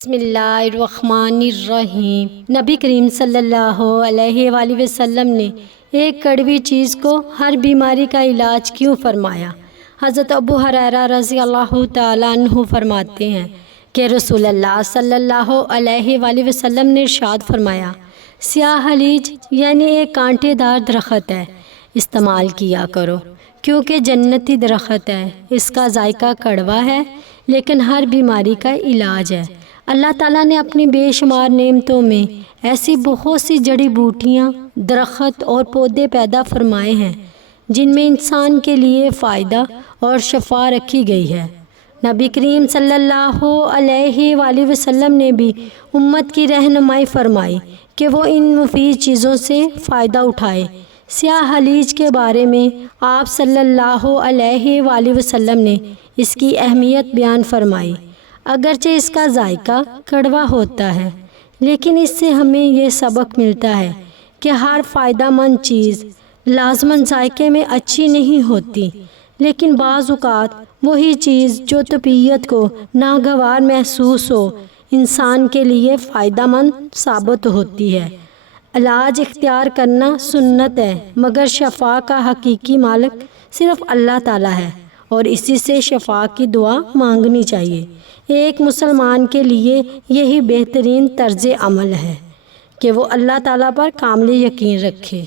بسم اللہ الرحمن الرحیم۔ نبی کریم صلی اللہ علیہ وآلہ وسلم نے ایک کڑوی چیز کو ہر بیماری کا علاج کیوں فرمایا؟ حضرت ابو ہریرہ رضی اللہ تعالیٰ عنہ فرماتے ہیں کہ رسول اللہ صلی اللہ علیہ وآلہ وسلم نے ارشاد فرمایا، سیاہ حلیج یعنی ایک کانٹے دار درخت ہے، استعمال کیا کرو کیونکہ جنتی درخت ہے، اس کا ذائقہ کڑوا ہے لیکن ہر بیماری کا علاج ہے۔ اللہ تعالیٰ نے اپنی بے شمار نعمتوں میں ایسی بہت سی جڑی بوٹیاں، درخت اور پودے پیدا فرمائے ہیں جن میں انسان کے لیے فائدہ اور شفا رکھی گئی ہے۔ نبی کریم صلی اللہ علیہ وآلہ وسلم نے بھی امت کی رہنمائی فرمائی کہ وہ ان مفید چیزوں سے فائدہ اٹھائے۔ سیاہ حلیج کے بارے میں آپ صلی اللہ علیہ وآلہ وسلم نے اس کی اہمیت بیان فرمائی۔ اگرچہ اس کا ذائقہ کڑوا ہوتا ہے لیکن اس سے ہمیں یہ سبق ملتا ہے کہ ہر فائدہ مند چیز لازماً ذائقے میں اچھی نہیں ہوتی، لیکن بعض اوقات وہی چیز جو طبیعت کو ناگوار محسوس ہو انسان کے لیے فائدہ مند ثابت ہوتی ہے۔ علاج اختیار کرنا سنت ہے مگر شفا کا حقیقی مالک صرف اللہ تعالیٰ ہے اور اسی سے شفا کی دعا مانگنی چاہیے۔ ایک مسلمان کے لیے یہی بہترین طرز عمل ہے کہ وہ اللہ تعالیٰ پر کامل یقین رکھے۔